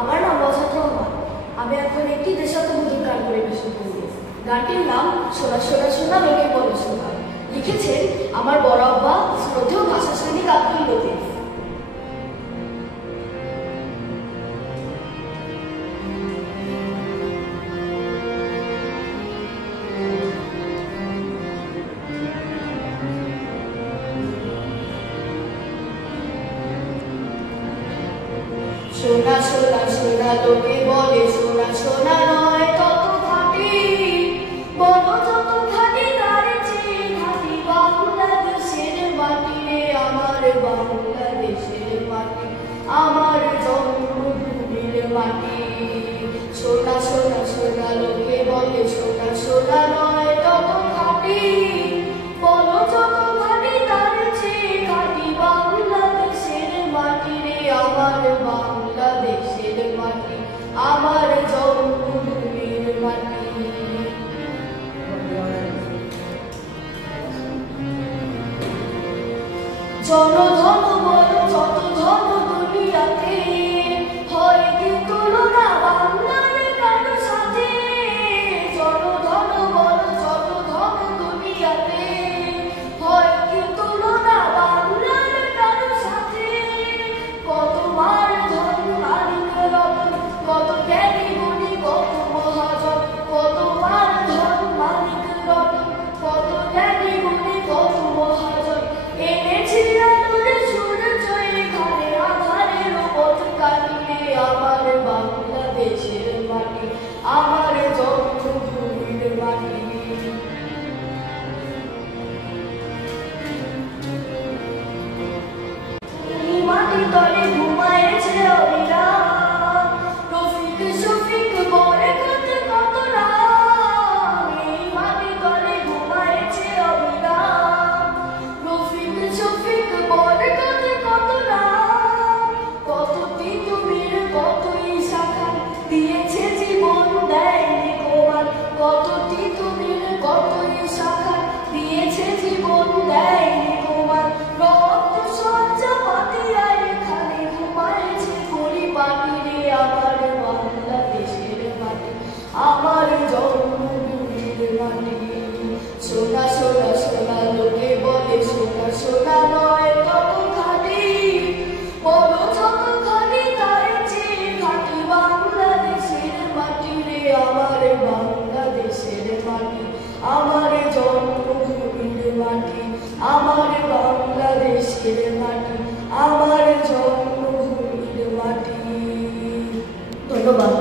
আমার নাম ওয়াসাত রহমান। আমি এখন একটি দেশাত্মবোধক গান পরিবেশন করব। গানটির নাম সোনা সোনা সোনা লোকে বলে সোনা। লিখেছেন আমার বড় আব্বা শ্রদ্ধেয় ভাষা সৈনিক আব্দুল লতিফ। সোনা সোনা সোনা লোকে বলে সোনা সোনা নয় তত খাঁটি, বলো যত খাঁটি তার চেয়ে খাঁটি বাংলাদেশের মাটি রে, আমার বাংলাদেশের মাটি, আমার জন্মভূমির মাটি। সোনা সোনা সোনা লোকে বলে সোনা সোনা নয় তত খাঁটি, বলো যত খাঁটি তার চেয়ে খাঁটি বাংলাদেশের মাটি রে, আমার বাংলাদেশের মাটি, আমার জন্মভূমির মাটি। জনধন বলো যত ধন দুনিয়াতে, হয় কি তুলনা বাংলার কারো সাথে। জনধন বলো যত ধন দুনিয়াতে, হয় কি তুলনা বাংলার কারো সাথে। কত মার ধন মালিক রতন, কত জ্ঞানী গুণী কত মহাজন, কত মার ধন মালিক রতন, কত জ্ঞানী গুণী কত মহাজন। এনেছি আলোর সূর্য এখানে আধারের পথ কাটিয়ে, আমার বাংলাদেশের মাটি, আমার জন্মভূমির মাটি। এই মাটি তলে ঘুমায়েছে অবিরাম, রফিক শফিক বরকত কত নাম। এই মাটি তলে ঘুমায়েছে অবিরাম, রফিক শফিক বরকত কত নাম। কত তিতুমির কতই শাখা দিয়েছে জীবন দেয়নি কোমান, কত তিতুমির কতই শাখা দিয়েছে জীবন দেয়নি কোমান। রক্ত সজ্জা পাতিয়া এখানে ঘুমায়েছে পরিপাটি রে, আমার বাংলাদেশের মাটি, আমার জন্মভূমির মাটি। সোনা সোনা সোনা লোকে বলে সোনা সোনা নয় তত খাঁটি, বলো যত খাঁটি তার চেয়ে খাঁটি বাংলাদেশের মাটি রে, আমার বাংলাদেশের মাটি, আমার জন্মভূমির মাটি, আমার বাংলাদেশের মাটি, আমার জন্মভূমির মাটি। ধন্যবাদ।